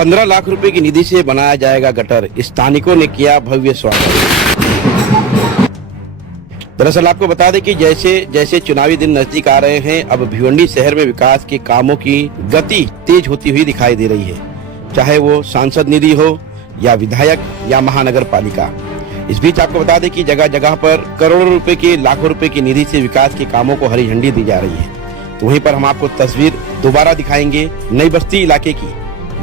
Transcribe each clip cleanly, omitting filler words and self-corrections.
15 लाख रुपए की निधि से बनाया जाएगा गटर, स्थानिकों ने किया भव्य स्वागत। दरअसल आपको बता दें कि जैसे जैसे चुनावी दिन नजदीक आ रहे हैं, अब भिवंडी शहर में विकास के कामों की गति तेज होती हुई दिखाई दे रही है, चाहे वो सांसद निधि हो या विधायक या महानगर पालिका। इस बीच आपको बता दें कि जगह जगह पर करोड़ों रुपए के, लाखों रुपए की निधि से विकास के कामों को हरी झंडी दी जा रही है। तो वहीं पर हम आपको तस्वीर दोबारा दिखाएंगे नई बस्ती इलाके की,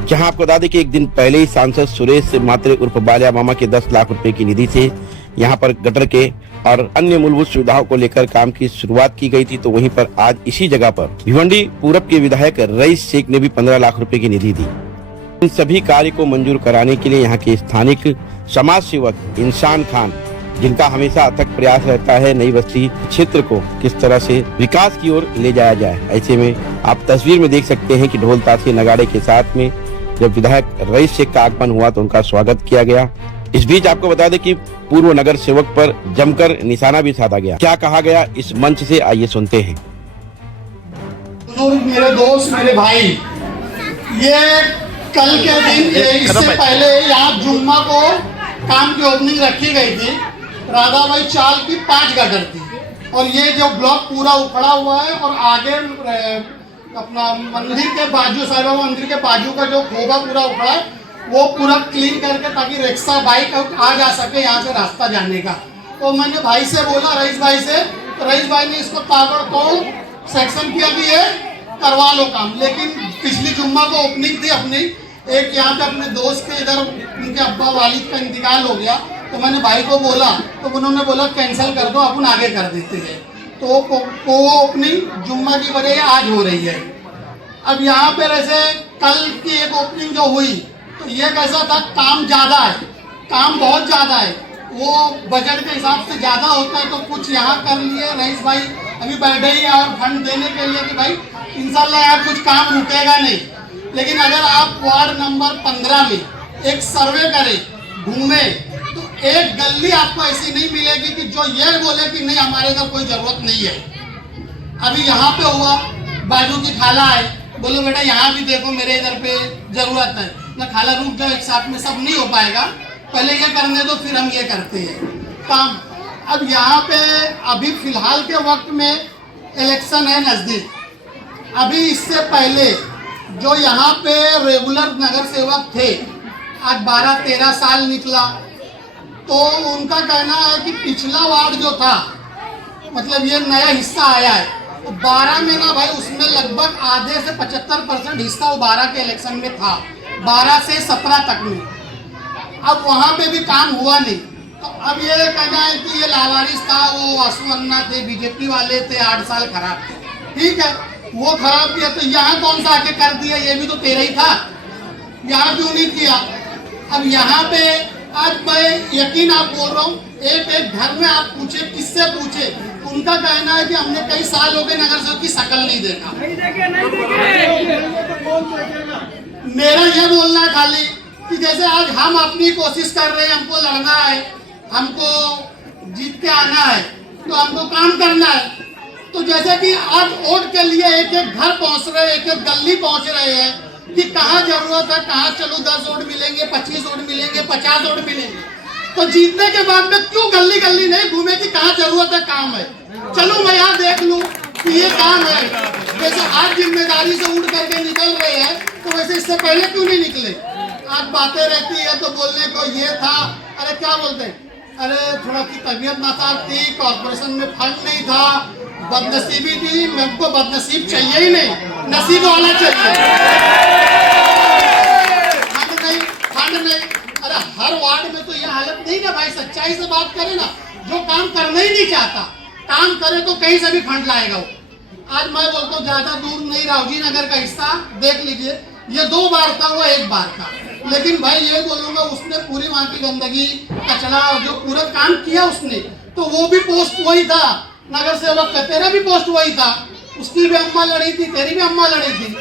जहां आपको बता दें कि एक दिन पहले ही सांसद सुरेश मात्रे उर्फ बालिया मामा के 10 लाख रुपए की निधि से यहां पर गटर के और अन्य मूलभूत सुविधाओं को लेकर काम की शुरुआत की गई थी। तो वहीं पर आज इसी जगह पर भिवंडी पूरब के विधायक रईस शेख ने भी 15 लाख रुपए की निधि दी। इन सभी कार्य को मंजूर कराने के लिए यहाँ के स्थानिक समाज सेवक इंसान खान, जिनका हमेशा अथक प्रयास रहता है नई बस्ती क्षेत्र को किस तरह से विकास की ओर ले जाया जाए। ऐसे में आप तस्वीर में देख सकते हैं कि ढोल ताशे नगाड़े के साथ में जब विधायक रईस शेख का आगमन हुआ तो उनका स्वागत किया गया। इस बीच आपको बता दें कि पूर्व नगर सेवक पर जमकर निशाना भी साधा गया। क्या कहा गया इस मंच से, आइए सुनते हैं। मेरे दोस्त, मेरे भाई, ये कल के दिन इससे पहले यहाँ जुम्मा को काम की ओपनिंग रखी गई थी। राधाबाई चाल की 5 गटर थी और ये जो ब्लॉक पूरा उखड़ा हुआ है और आगे अपना मंदिर के बाजू, साईं बाबा मंदिर के बाजू का जो खोबा पूरा उखड़ा है वो पूरा क्लीन करके, ताकि रिक्शा बाइक आ जा सके यहाँ से रास्ता जाने का। तो मैंने भाई से बोला, रईस भाई से, तो रईस भाई ने इसको ताबड़तोड़ सेक्शन किया कि ये करवा लो काम। लेकिन पिछली जुम्मा को ओपनिंग थी अपनी, एक यहाँ पे अपने दोस्त के इधर उनके अब्बा वालिद का इंतकाल हो गया, तो मैंने भाई को बोला तो उन्होंने बोला कैंसिल कर दो, अपन आगे कर देते हैं। तो वो ओपनिंग जुम्मा की वजह आज हो रही है। अब यहाँ पे ऐसे कल की एक ओपनिंग जो हुई तो ये कैसा था, काम ज़्यादा है, काम बहुत ज़्यादा है, वो बजट के हिसाब से ज़्यादा होता है। तो कुछ यहाँ कर लिए रईस भाई अभी बैठे ही और फंड देने के लिए कि भाई इंशाल्लाह यहाँ कुछ काम रुकेगा नहीं। लेकिन अगर आप वार्ड नंबर 15 में एक सर्वे करें, घूमे, तो एक गली आपको ऐसी नहीं मिलेगी कि जो ये बोले कि नहीं हमारे इधर कोई ज़रूरत नहीं है। अभी यहाँ पे हुआ, बाजू की खाला है, बोलो बेटा यहाँ भी देखो मेरे इधर पे ज़रूरत है ना। खाला रुक जाओ, एक साथ में सब नहीं हो पाएगा, पहले ये करने दो फिर हम ये करते हैं काम। अब यहाँ पे अभी फिलहाल के वक्त में इलेक्शन है नज़दीक। अभी इससे पहले जो यहाँ पे रेगुलर नगर सेवक थे, आज 12-13 साल निकला, तो उनका कहना है कि पिछला वार्ड जो था, मतलब ये नया हिस्सा आया है, तो 12 में ना भाई उसमें लगभग आधे से 75% हिस्सा वो 12 के इलेक्शन में था, 12 से 17 तक में। अब वहाँ पे भी काम हुआ नहीं। तो अब ये कहना है कि ये लावारिस था, वो वासु अन्ना थे, बीजेपी वाले थे, 8 साल खराब थे। ठीक है, वो खराब किया तो यहाँ कौन सा आके कर दिया, ये भी तो तेरा ही था, यहाँ क्यों नहीं किया। अब यहाँ पे आज मैं यकीन आप बोल रहा हूँ, एक एक घर में आप पूछे, किससे पूछे, उनका कहना है कि हमने कई साल हो गए नगर सेवक की शक्ल नहीं देखा। मेरा यह बोलना है खाली कि जैसे आज हम अपनी कोशिश कर रहे हैं, हमको लड़ना है, हमको जीत के आना है, तो हमको काम करना है। तो जैसे कि आज वोट के लिए एक एक घर पहुंच रहे, एक एक गली पहुंच रहे हैं कि कहाँ जरूरत है, कहाँ चलो 10 वोट मिलेंगे, 25 वोट मिलेंगे, 50 वोट मिलेंगे। तो जीतने के बाद में क्यों गली गली नहीं घूमे कि कहाँ जरूरत है, काम है, चलो मैं यहाँ देख लूँ कि ये काम है। जैसे आज जिम्मेदारी से उड़ करके निकल रहे हैं, तो वैसे इससे पहले क्यों नहीं निकले। आज बातें रहती है तो बोलने को ये था, अरे क्या बोलते हैं, अरे थोड़ा सी तबीयत नासाज थी, कॉर्पोरेशन में फंड नहीं था, बदनसीबी थी। मेरे को बदनसीब चाहिए ही नहीं, नसीब वाला चाहिए। फंड नहीं, अरे हर वार्ड में तो ये हालत नहीं ना भाई, सच्चाई से बात करे ना, जो काम करना ही नहीं चाहता, काम करे तो कहीं से भी फंड लाएगा वो। आज मैं बोलता हूँ ज्यादा दूर नहीं, रावजी नगर का हिस्सा देख लीजिए, ये 2 बार था, वो 1 बार था। लेकिन भाई ये बोलूंगा, उसने पूरी वहाँ की गंदगी, कचरा, जो पूरा काम किया उसने, तो वो भी पोस्ट वही था नगर सेवक का, तेरा भी पोस्ट वही था, उसकी भी अम्मा लड़ी थी, तेरी भी अम्मा लड़ी थी,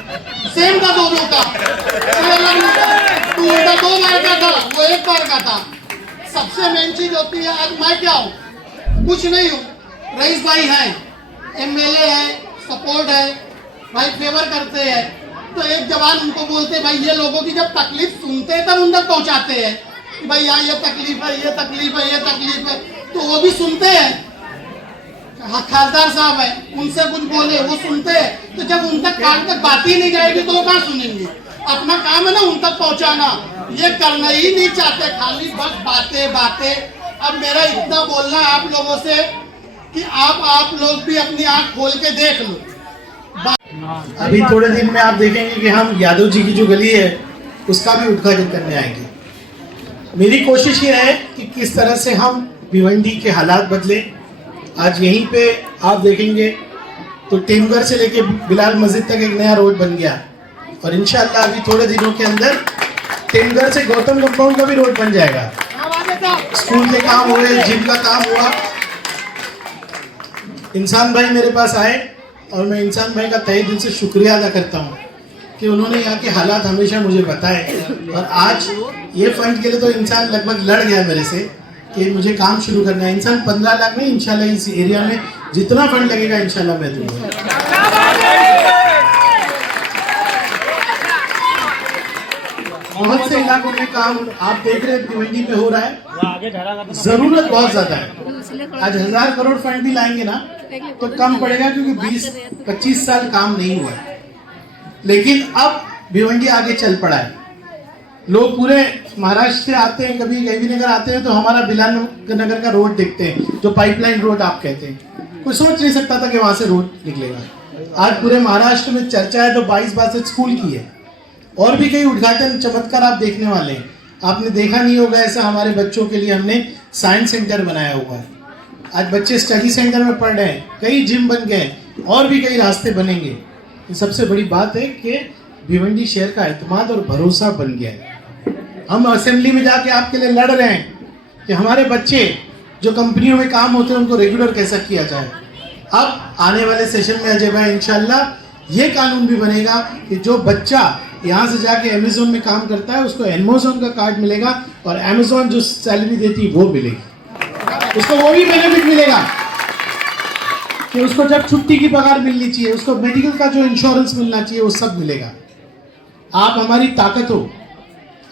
सेम था दोनों का। तू उनका 2 बार का था, वो 1 बार का था। सबसे मेन चीज होती है, आज मैं क्या हूँ, कुछ नहीं हूँ, रईस भाई है, MLA है, सपोर्ट है, भाई फेवर करते हैं, तो एक जवान उनको बोलते भाई ये लोगों की जब तकलीफ सुनते हैं तब उन तक पहुंचाते हैं कि भाई यहाँ ये तकलीफ है, ये तकलीफ है, ये तकलीफ है, तो वो भी सुनते हैं। खासदार साहब है, उनसे कुछ बोले वो सुनते हैं, तो जब उन तक कान तक बात ही नहीं जाएगी तो वो कहाँ सुनेंगे। अपना काम है ना उन तक पहुंचाना, ये करना ही नहीं चाहते, खाली बस बातें बातें। अब मेरा इतना बोलना है आप लोगों से कि आप लोग भी अपनी आंख खोल के देख लो। अभी थोड़े दिन में आप देखेंगे कि हम यादव जी की जो गली है उसका भी उद्घाटन करने आएंगे। मेरी कोशिश ये है कि किस तरह से हम भिवंडी के हालात बदले। आज यहीं पे आप देखेंगे तो टेमघर से लेके बिलाल मस्जिद तक एक नया रोड बन गया और इंशाल्लाह अभी थोड़े दिनों के अंदर टेमघर से गौतम कंपाउंड का भी रोड बन जाएगा। स्कूल के काम हुए, जिम का काम हुआ। इंसान भाई मेरे पास आए और मैं इंसान भाई का तहे दिल से शुक्रिया अदा करता हूँ कि उन्होंने यहाँ के हालात हमेशा मुझे बताए और आज ये फंड के लिए तो इंसान लगभग लड़ गया मेरे से कि मुझे काम शुरू करना है। इंसान 15 लाख में इंशाल्लाह इस एरिया में जितना फंड लगेगा इंशाल्लाह मैं दूंगा। बहुत से इलाकों में काम आप देख रहे हैं भिवंडी में हो रहा है, जरूरत बहुत ज्यादा है। आज 1000 करोड़ फंड भी लाएंगे ना तो कम पड़ेगा क्योंकि 20-25 साल काम नहीं हुआ है, लेकिन अब भिवंडी आगे चल पड़ा है। लोग पूरे महाराष्ट्र से आते हैं, कभी गैवी नगर आते हैं तो हमारा बिलाल नगर का रोड देखते हैं जो पाइपलाइन रोड आप कहते हैं। कोई सोच नहीं सकता था कि वहां से रोड निकलेगा। आज पूरे महाराष्ट्र में चर्चा है तो 22 स्कूल की है और भी कई उद्घाटन चमत्कार आप देखने वाले हैं। आपने देखा नहीं होगा ऐसा, हमारे बच्चों के लिए हमने साइंस सेंटर बनाया हुआ है। आज बच्चे स्टडी सेंटर में पढ़ रहे हैं, कई जिम बन गए और भी कई रास्ते बनेंगे। सबसे बड़ी बात है कि भिवंडी शहर का एतमाद और भरोसा बन गया है। हम असेंबली में जाके आपके लिए लड़ रहे हैं कि हमारे बच्चे जो कंपनियों में काम होते हैं उनको रेगुलर कैसा किया जाए। अब आने वाले सेशन में अजय भाई इंशाल्लाह ये कानून भी बनेगा कि जो बच्चा यहाँ से जाके अमेजोन में काम करता है उसको अमेजोन का कार्ड मिलेगा और अमेजोन जो सैलरी देती है वो मिलेगी, उसको वो भी बेनिफिट मिलेगा कि उसको जब छुट्टी की पगार मिलनी चाहिए, उसको मेडिकल का जो इंश्योरेंस मिलना चाहिए वो सब मिलेगा। आप हमारी ताकत हो।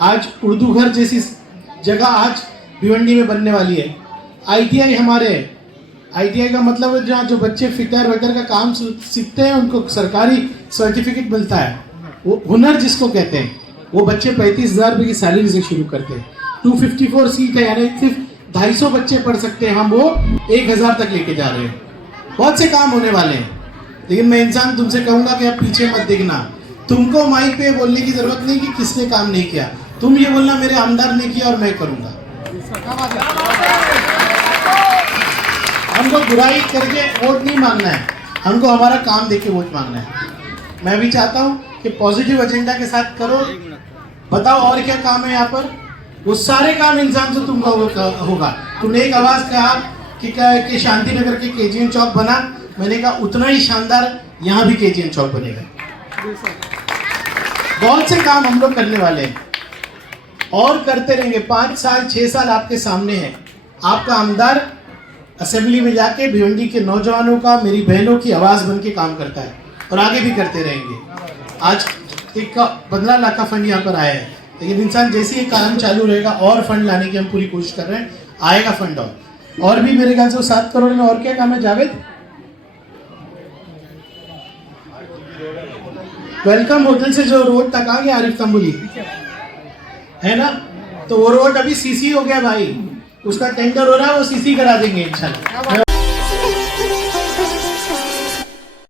आज उर्दू घर जैसी जगह आज भिवंडी में बनने वाली है। ITI हमारे, ITI का मतलब है जहाँ जो बच्चे फिटर वेटर का काम सीखते हैं उनको सरकारी सर्टिफिकेट मिलता है। वो हुनर जिसको कहते हैं, वो बच्चे 35,000 रुपये की सैलरी से शुरू करते हैं। 254 सीट है, यानी सिर्फ 250 बच्चे पढ़ सकते हैं, हम वो 1000 तक लेके जा रहे हैं। बहुत से काम होने वाले हैं, लेकिन मैं इंसान तुमसे कहूँगा कि आप पीछे मत देखना। तुमको माइक पे बोलने की जरूरत नहीं कि किसने काम नहीं किया, तुम ये बोलना मेरे आमदार ने किया और मैं करूँगा। हमको बुराई करके वोट नहीं मांगना है, हमको हमारा काम देख के वोट मांगना है। मैं भी चाहता हूँ कि पॉजिटिव एजेंडा के साथ करो, बताओ और क्या काम है यहाँ पर। वो सारे काम इंसान से तुमको होगा। तुमने एक आवाज़ कहा कि शांति नगर के KGN चौक बना, मैंने कहा उतना ही शानदार यहाँ भी KGN चौक बनेगा। बहुत से काम हम लोग करने वाले हैं और करते रहेंगे। 5 साल 6 साल आपके सामने है। आपका आमदार असेंबली में जाके भिवंडी के नौजवानों का, मेरी बहनों की आवाज़ बन के काम करता है और आगे भी करते रहेंगे। आज 15 लाख का फंड यहाँ पर आया है, लेकिन इंसान जैसे ही काम चालू रहेगा और फंड लाने की हम पूरी कोशिश कर रहे हैं। आएगा फंड और भी मेरे ख्याल से 7 करोड़ में और क्या काम है जावेद? वेलकम होटल से जो रोड तक आ गया आरिफ तंबुली है ना, तो वो रोड अभी CC हो गया भाई, उसका टेंडर हो रहा है, वो CC करा देंगे इंशाल्लाह।